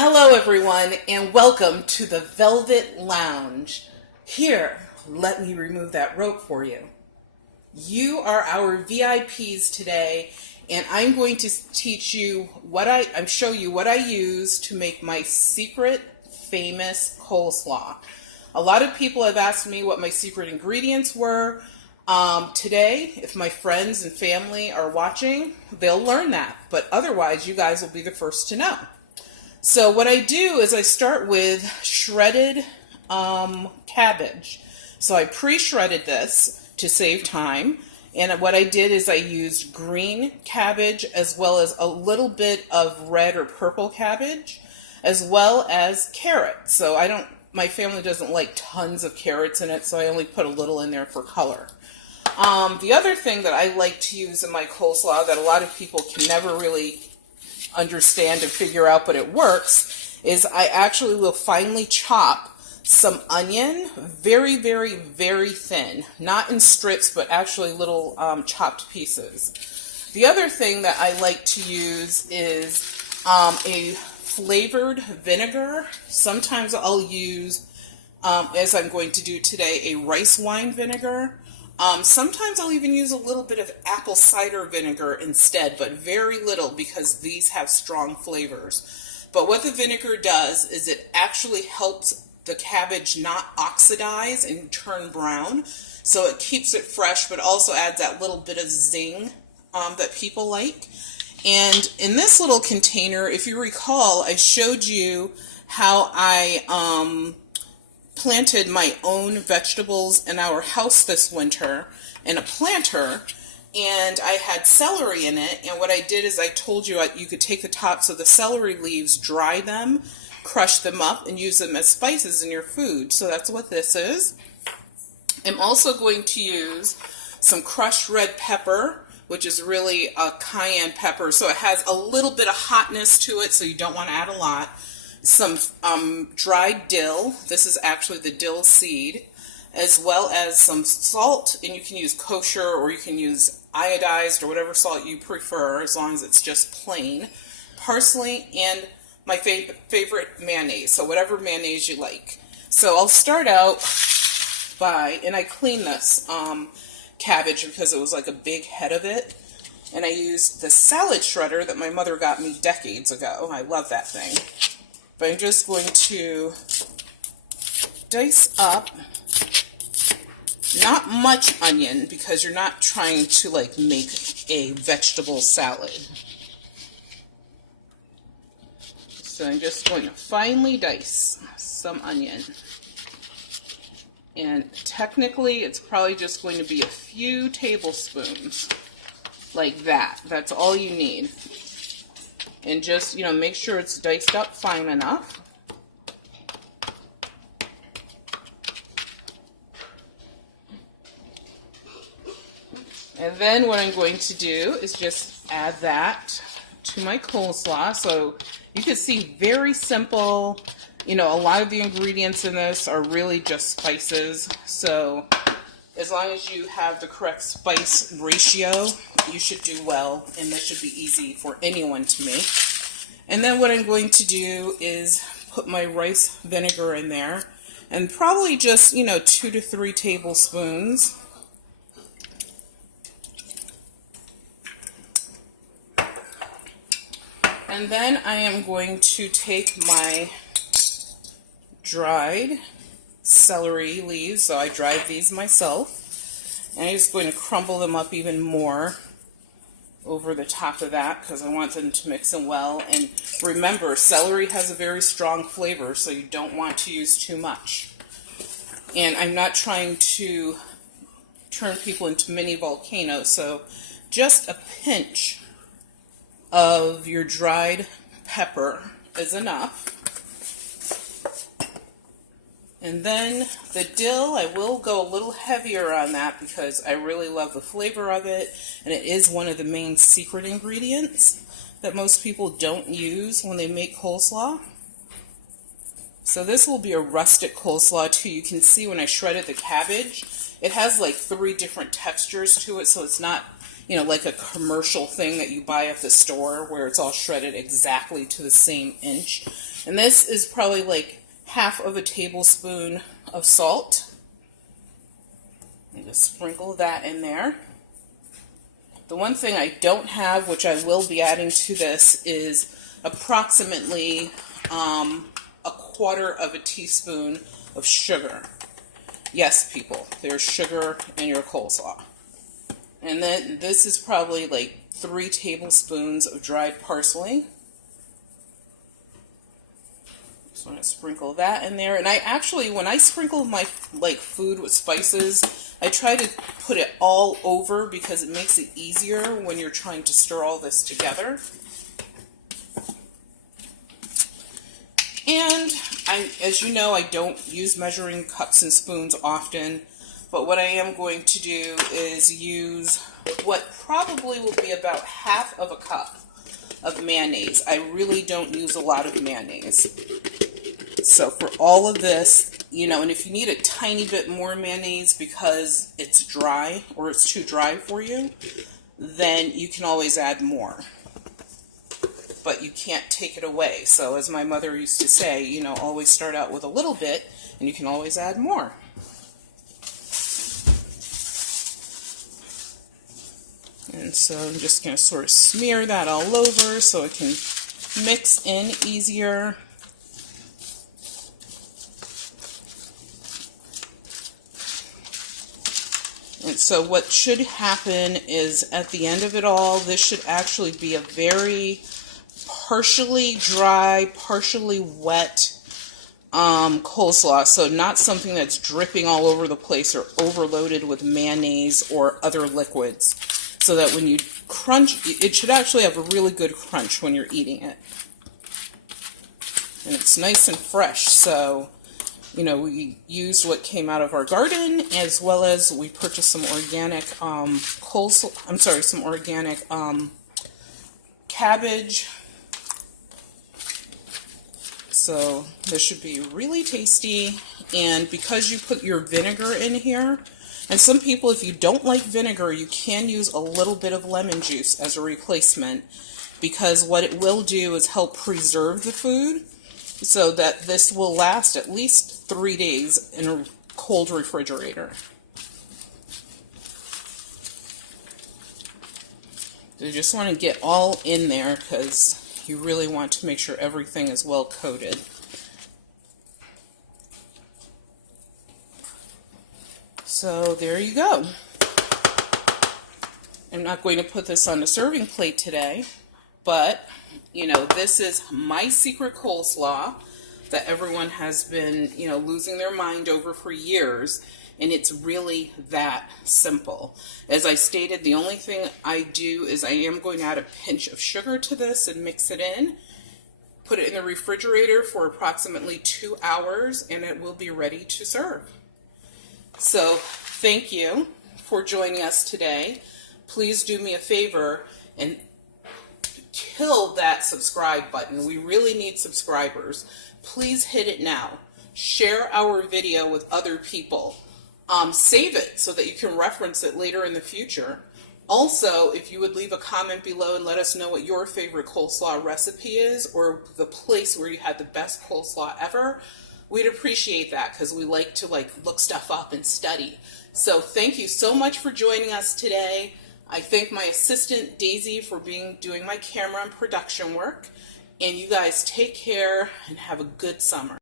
Hello, everyone, and welcome to the Velvet Lounge. Here, let me remove that rope for you. You are our V.I.Ps today, and I'm going to teach you show you what I use to make my secret famous coleslaw. A lot of people have asked me what my secret ingredients were. Today, if my friends and family are watching, they'll learn that, but otherwise, you guys will be the first to know. So what I do is I start with shredded cabbage. So I pre-shredded this to save time. And what I did is I used green cabbage as well as a little bit of red or purple cabbage, as well as carrots. So my family doesn't like tons of carrots in it, so I only put a little in there for color. The other thing that I like to use in my coleslaw that a lot of people can never really understand and figure out, but it works, is I actually will finely chop some onion very, very, very thin. Not in strips, but actually little chopped pieces. The other thing that I like to use is a flavored vinegar. Sometimes I'll use, as I'm going to do today, a rice wine vinegar. Sometimes I'll even use a little bit of apple cider vinegar instead, but very little because these have strong flavors. But what the vinegar does is it actually helps the cabbage not oxidize and turn brown. So it keeps it fresh, but also adds that little bit of zing that people like. And in this little container, if you recall, I showed you how I planted my own vegetables in our house this winter in a planter, and I had celery in it. And what I did is I told you you could take the tops of the celery leaves, dry them, crush them up, and use them as spices in your food. So that's what this is. I'm also going to use some crushed red pepper, which is really a cayenne pepper, so it has a little bit of hotness to it, so you don't want to add a lot. Some dried dill. This is actually the dill seed, as well as some salt, and you can use kosher or you can use iodized or whatever salt you prefer, as long as it's just plain. Parsley, and my favorite mayonnaise, so whatever mayonnaise you like. So I'll start out and I cleaned this cabbage because it was like a big head of it, and I used the salad shredder that my mother got me decades ago. I love that thing. But I'm just going to dice up, not much onion because you're not trying to make a vegetable salad. So I'm just going to finely dice some onion. And technically it's probably just going to be a few tablespoons like that. That's all you need. And just, make sure it's diced up fine enough. And then what I'm going to do is just add that to my coleslaw. So you can see very simple. A lot of the ingredients in this are really just spices. So as long as you have the correct spice ratio, you should do well, and this should be easy for anyone to make. And then what I'm going to do is put my rice vinegar in there, and probably just, 2 to 3 tablespoons. And then I am going to take my dried celery leaves, so I dried these myself, and I'm just going to crumble them up even more over the top of that because I want them to mix in well. And remember, celery has a very strong flavor, so you don't want to use too much. And I'm not trying to turn people into mini volcanoes, so just a pinch of your dried pepper is enough. And then the dill, I will go a little heavier on that because I really love the flavor of it, and it is one of the main secret ingredients that most people don't use when they make coleslaw. So this will be a rustic coleslaw too. You can see when I shredded the cabbage, it has like 3 different textures to it, so it's not, like a commercial thing that you buy at the store where it's all shredded exactly to the same inch. And this is probably like half of a tablespoon of salt. And just sprinkle that in there. The one thing I don't have, which I will be adding to this, is approximately a quarter of a teaspoon of sugar. Yes, people, there's sugar in your coleslaw. And then this is probably like 3 tablespoons of dried parsley. Just want to sprinkle that in there. And I actually, when I sprinkle my food with spices, I try to put it all over because it makes it easier when you're trying to stir all this together. And as you know, I don't use measuring cups and spoons often, but what I am going to do is use what probably will be about half of a cup of mayonnaise. I really don't use a lot of mayonnaise. So for all of this, and if you need a tiny bit more mayonnaise because it's dry or it's too dry for you, then you can always add more. But you can't take it away. So as my mother used to say, always start out with a little bit and you can always add more. And so I'm just going to sort of smear that all over so it can mix in easier. And so what should happen is at the end of it all, this should actually be a very partially dry, partially wet coleslaw. So not something that's dripping all over the place or overloaded with mayonnaise or other liquids. So that when you crunch, it should actually have a really good crunch when you're eating it. And it's nice and fresh. So, we used what came out of our garden, as well as we purchased some organic some organic cabbage. So this should be really tasty. And because you put your vinegar in here, and some people, if you don't like vinegar, you can use a little bit of lemon juice as a replacement, because what it will do is help preserve the food so that this will last at least 3 days in a cold refrigerator. You just want to get all in there because you really want to make sure everything is well coated. So there you go. I'm not going to put this on a serving plate today, but this is my secret coleslaw that everyone has been, losing their mind over for years, and it's really that simple. As I stated, the only thing I do is I am going to add a pinch of sugar to this and mix it in, put it in the refrigerator for approximately 2 hours, and it will be ready to serve. So thank you for joining us today. Please do me a favor and kill that subscribe button. We really need subscribers. Please hit it now. Share our video with other people. Save it so that you can reference it later in the future. Also, if you would leave a comment below and let us know what your favorite coleslaw recipe is, or the place where you had the best coleslaw ever, we'd appreciate that because we like to look stuff up and study. So thank you so much for joining us today. I thank my assistant Daisy for doing my camera and production work. And you guys take care and have a good summer.